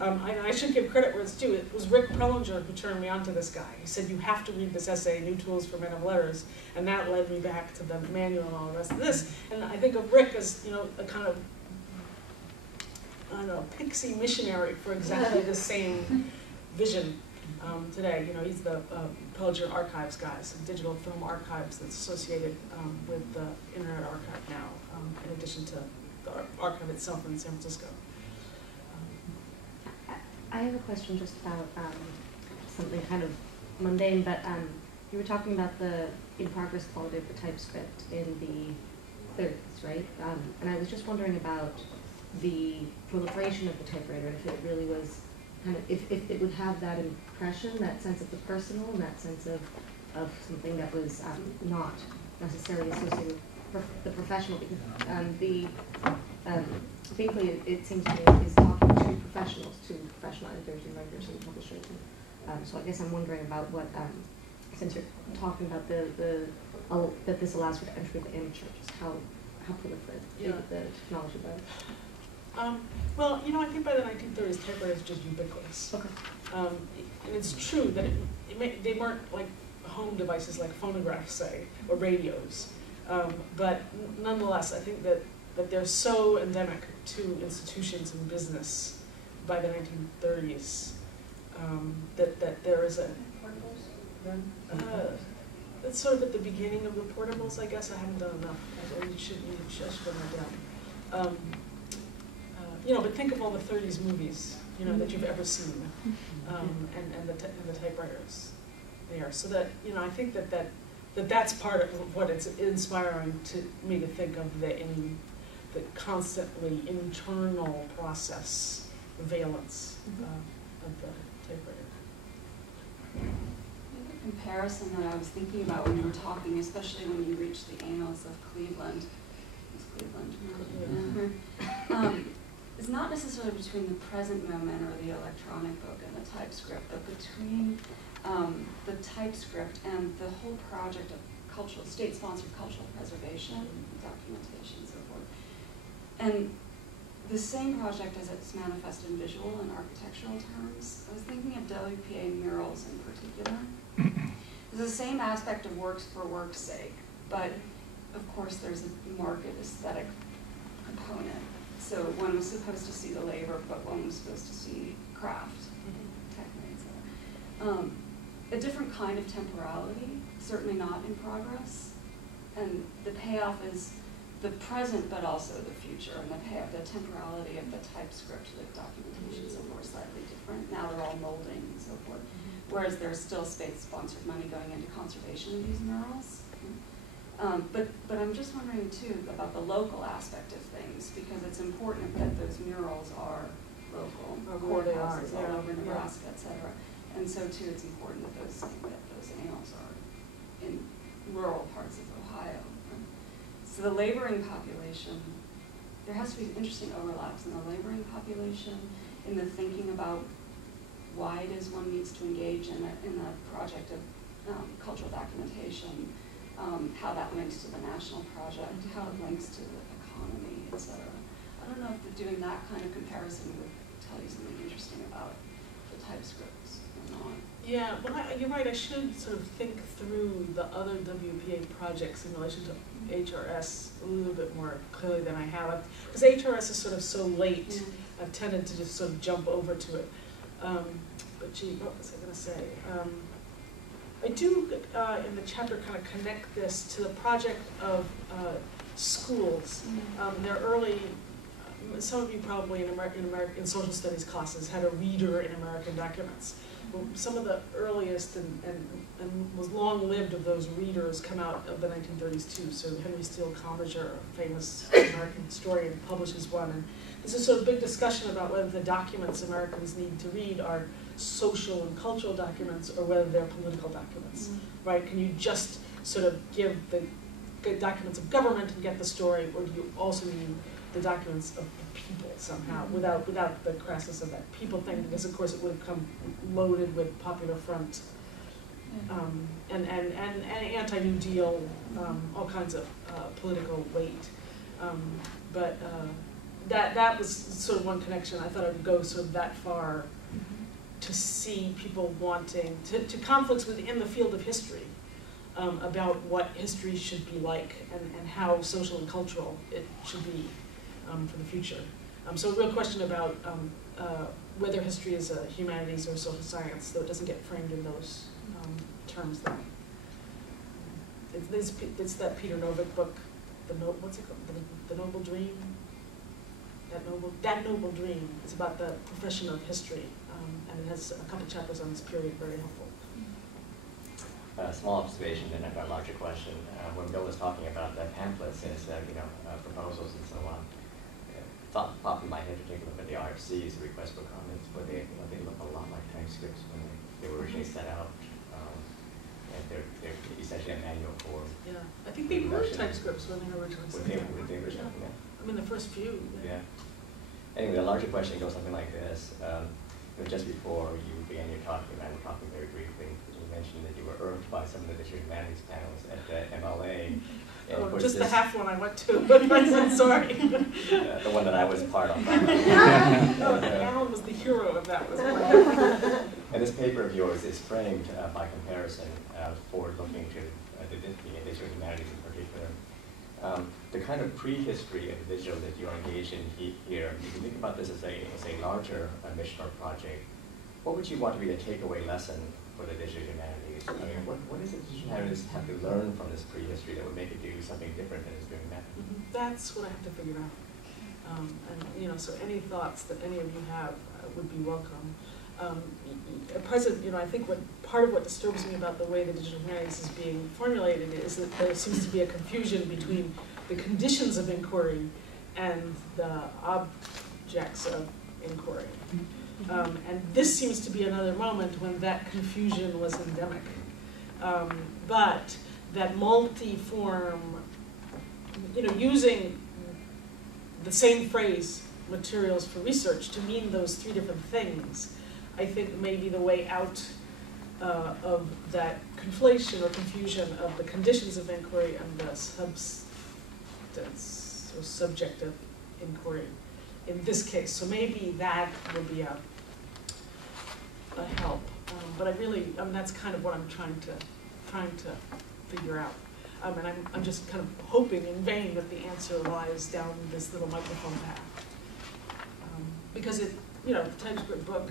I should give credit where it's due. It was Rick Prellinger who turned me on to this guy. He said, you have to read this essay, New Tools for Men of Letters, and that led me back to the manual and all the rest of this. And I think of Rick as, you know, a kind of, I don't know, pixie missionary for exactly the same vision today. You know, he's the Prellinger Archives guy, some digital film archives that's associated with the Internet Archive now, in addition to the archive itself in San Francisco. I have a question just about something kind of mundane, but you were talking about the in-progress quality of the Typescript in the 30s, right? And I was just wondering about the proliferation of the typewriter, if it really was kind of, if it would have that impression, that sense of the personal, and that sense of something that was not necessarily associated with the professional, because basically it seems to me is talking to professionals, to professional editors and writers and publishers. So I guess I'm wondering about what, since you're talking about that this allows for the entry of the amateur, just how proliferate the technology was. Well, you know, I think by the 1930s, typewriters were just ubiquitous. Okay. And it's true that they weren't like home devices like phonographs, say, or radios. But nonetheless, I think that they're so endemic to institutions and business by the 1930s that there is a... It's sort of at the beginning of the portables, I guess. I haven't done enough. I should put that down. You know, but think of all the 30s movies, you know, that you've ever seen, and the typewriters there. So that, you know, I think that's part of what it's inspiring to me to think of the constantly internal process valence of the typewriter. The comparison that I was thinking about when you were talking, especially when you reached the annals of Cleveland, is not necessarily between the present moment or the electronic book and the Typescript, but between the Typescript and the whole project of state-sponsored cultural preservation, documentation, and so forth. And the same project as it's manifested in visual and architectural terms, I was thinking of WPA murals in particular. There's the same aspect of works for work's sake, but of course there's a marked aesthetic component. So one was supposed to see the labor, but one was supposed to see craft, techniques. A different kind of temporality, certainly not in progress. And the payoff is the present, but also the future. And the payoff, the temporality of the Typescript, the documentation, so forth, slightly different. Now they're all molding and so forth. Whereas there's still state-sponsored money going into conservation of these murals. But I'm just wondering too about the local aspect of things, because it's important that those murals are local, courthouses all over Nebraska, etc. And so too, it's important that those annals are in rural parts of Ohio. So the laboring population, there has to be interesting overlaps in the laboring population, in the thinking about why it is one needs to engage in a project of cultural documentation. How that links to the national project, how it links to the economy, etc. I don't know if doing that kind of comparison would tell you something interesting about the Typescripts or not. Yeah, well, you're right. I should sort of think through the other WPA projects in relation to HRS a little bit more clearly than I have. Because HRS is sort of so late, I've tended to just sort of jump over to it. But gee, what was I going to say? I do, in the chapter, kind of connect this to the project of schools. They're early, some of you probably in social studies classes had a reader in American documents. Well, some of the earliest and was long-lived of those readers come out of the 1930s too. So Henry Steele Commager, a famous American historian, publishes one. And there's a sort of big discussion about whether the documents Americans need to read are social and cultural documents or whether they're political documents, right? Can you just sort of give the documents of government and get the story, or do you also need the documents of the people somehow, without the crassness of that people thing, because of course it would have come loaded with Popular Front and anti-New Deal, all kinds of political weight. But that was sort of one connection. I thought I would go sort of that far to see people wanting, to conflicts within the field of history about what history should be like and how social and cultural it should be for the future. So a real question about whether history is a humanities or a social science, though it doesn't get framed in those terms. Though. It's that Peter Novick book, what's it called? The Noble Dream? That Noble Dream. It's about the profession of history, and it has a couple chapters on this period, very helpful. Small observation and a larger question. When Bill was talking about the pamphlets and proposals and so on, thought popped in my head to take a look at the RFCs, the request for comments, but they look a lot like Typescripts when they were originally set out. And they're essentially a manual form. Yeah, I think they were Typescripts when they were originally set out. Were they originally? Yeah. I mean, the first few. Yeah. Anyway, the larger question goes something like this. Just before you began your talk, and I was talking very briefly, you mentioned that you were irked by some of the digital humanities panels at the MLA. And just the half one I went to, but I'm sorry. The one that I was part of. Alan was the hero of that. And this paper of yours is framed by comparison, forward-looking to the digital humanities in particular. The kind of prehistory of digital that you are engaged in here, you can think about this as a larger mission or project. What would you want to be a takeaway lesson for the digital humanities? I mean, what is it digital humanities have to learn from this prehistory that would make it do something different than it's doing now? That's what I have to figure out. And so any thoughts that any of you have would be welcome. At present, I think part of what disturbs me about the way the digital humanities is being formulated is that there seems to be a confusion between the conditions of inquiry and the objects of inquiry. And this seems to be another moment when that confusion was endemic. But that multi-form, using the same phrase, materials for research, to mean those three different things, I think may be the way out of that conflation or confusion of the conditions of inquiry and the substance or subjective inquiry in this case. So maybe that will be a help. But I really, that's kind of what I'm trying to figure out. And I'm just kind of hoping in vain that the answer lies down this little microphone path. Because the Typescript book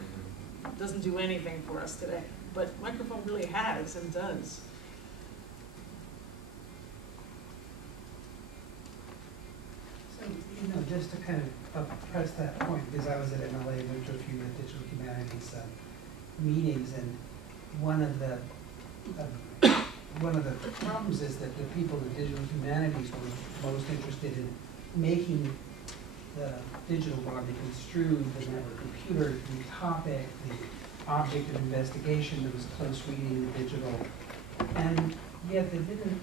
doesn't do anything for us today, but microphone really has and does. So, just to kind of press that point, because I was at MLA, went to a few of the digital humanities meetings, and one of the problems is that the people in digital humanities were most interested in making the digital broadly construed, the network computer, the topic, the object of investigation, that was close reading the digital, and yet they didn't,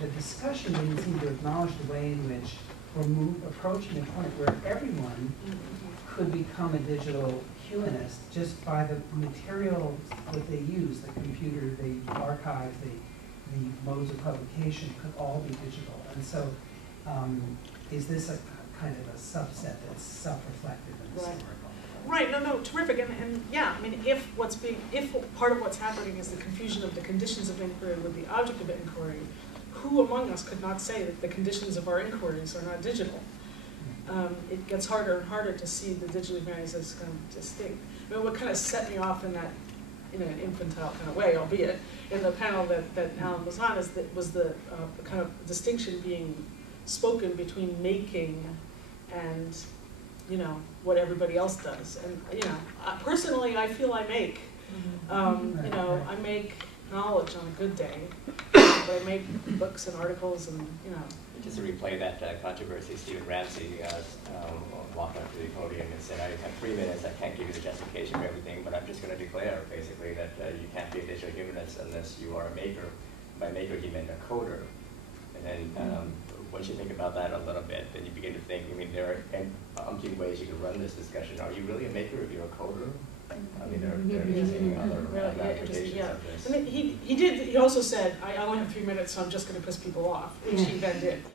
the discussion didn't seem to acknowledge the way in which we're approaching a point where everyone could become a digital humanist just by the materials that they use, the computer, the archive, the modes of publication could all be digital. And so is this a kind of a subset that's self-reflective and historical? Right, no, terrific, and yeah, I mean, if part of what's happening is the confusion of the conditions of inquiry with the object of inquiry, who among us could not say that the conditions of our inquiries are not digital? It gets harder and harder to see the digital humanities as kind of distinct. I mean, what kind of set me off in that, in an infantile kind of way, albeit, in the panel that Alan was on, was the kind of distinction being spoken between making and what everybody else does. And personally, I feel I make. I make knowledge on a good day, but I make books and articles and Just to replay that controversy, Stephen Ramsey walked up to the podium and said, "I have 3 minutes. I can't give you the justification for everything, but I'm just going to declare basically that you can't be a digital humanist unless you are a maker." By maker, he meant a coder. And then once you think about that a little bit, then you begin to think, there are umpteen ways you can run this discussion. Are you really a maker if you're a coder? I mean, there are interesting other applications of this. And he also said, I only have 3 minutes, so I'm just going to piss people off, which he then did.